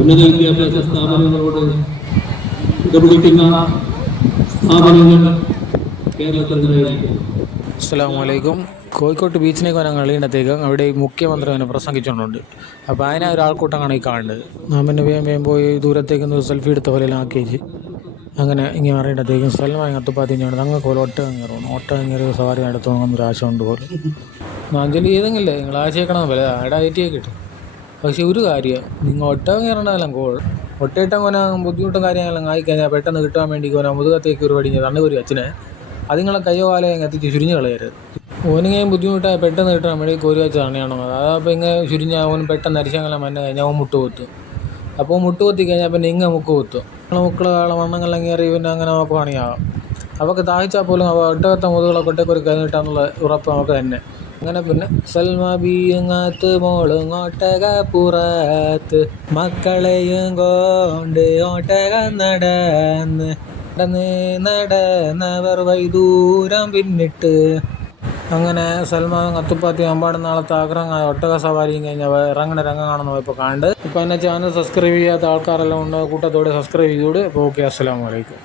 ഉന്നത വിദ്യാഭ്യാസ സ്ഥാപനങ്ങളോട് ഇടപെടിക്കുന്ന സ്ഥാപനങ്ങൾ കേരളത്തിലുണ്ടായിരിക്കും. അസ്സലാമലൈക്കും. കോഴിക്കോട്ട് ബീച്ചിലേക്ക് വരാൻ കഴിയുന്നത്തേക്ക് അവിടെ മുഖ്യമന്ത്രി അങ്ങനെ പ്രസംഗിച്ചുകൊണ്ടുണ്ട്. അപ്പോൾ അതിനെ ഒരാൾക്കൂട്ടമാണ് ഈ കാണുന്നത്. നാം പിന്നെ വേഗം പോയി ദൂരത്തേക്ക് ഒന്ന് സെൽഫി എടുത്ത പോലെ ആക്കിയേച്ച് അങ്ങനെ ഇങ്ങനെ അറിയുന്നത്തേക്കും സ്ഥലമായി കത്തുപ്പാത്തിഞ്ഞോണ്ട് ഞങ്ങൾക്ക് പോലെ ഒട്ടകം കയറണം. ഒട്ടകം കയറി സവാരി നടത്തുന്നൊരു ആശ ഉണ്ട് പോലെ നാഞ്ചലി ചെയ്തെങ്കിലേ നിങ്ങൾ ആശയിക്കണം പോലെ അവിടെ ഐറ്റിയെ കിട്ടും. പക്ഷേ ഒരു കാര്യം, നിങ്ങൾ ഒട്ടകം കയറണമെല്ലാം കോൾ ഒട്ടയിട്ടം കൊന ബുദ്ധിമുട്ടും കാര്യങ്ങളെല്ലാം ആയിക്കഴിഞ്ഞാൽ പെട്ടെന്ന് കിട്ടാൻ വേണ്ടി കൊന മുതുകത്തേക്ക് ഒരു പടിഞ്ഞ് തണ്ണൂരി അച്ഛനെ അതുങ്ങളെ കയ്യോ കാലയും കത്തിച്ച് ചുരിഞ്ഞ് കളയരുത്. ഓനിങ്ങയും ബുദ്ധിമുട്ടായി പെട്ടെന്ന് കിട്ടാൻ വേണ്ടി കോരി വെച്ച് തന്നെയാണോ അതപ്പോൾ ഇങ്ങനെ ചുരിഞ്ഞ ഓൻ പെട്ടെന്ന് അരിശങ്ങളെ മഞ്ഞ കഴിഞ്ഞാൽ ഓൻ മുട്ട് കൊത്തും. അപ്പോൾ മുട്ട് കൊത്തി കഴിഞ്ഞാൽ പിന്നെ ഇങ്ങ മുക്ക് കൊത്തും. മുക്കള് കാളെ വണ്ണങ്ങളെല്ലാം കയറി പിന്നെ അങ്ങനെ നമുക്ക് പണിയാകാം. അവർക്ക് ദാഹിച്ചാൽ പോലും അവ ഒട്ടകത്തെ മുതുകളെ കൊട്ടക്കൊരു കൈ കിട്ടാന്നുള്ള ഉറപ്പ് നമുക്ക് തന്നെ. അങ്ങനെ പിന്നെ സൽമ ബീങ്ങാത്ത് മോളുങ്ങോട്ടക പുറത്ത് മക്കളെയും കൊണ്ട് ഓട്ടക നടന്ന് നടന്നവർ വൈദൂരം പിന്നിട്ട് അങ്ങനെ സൽമാൻ കത്തുപ്പാത്തി അമ്പാടും നാളത്തെ ആഗ്രഹമായ ഒട്ടക സവാരിയും കഴിഞ്ഞാൽ ഇറങ്ങുന്ന രംഗം കാണുന്ന ഇപ്പോൾ കാണുന്നത്. ഇപ്പോൾ എന്നെ ചാനൽ സബ്സ്ക്രൈബ് ചെയ്യാത്ത ആൾക്കാരെല്ലാം ഉണ്ട്, കൂട്ടത്തോടെ സബ്സ്ക്രൈബ് ചെയ്തോട്. അപ്പോൾ ഓക്കെ, അസ്സലാമു അലൈക്കും.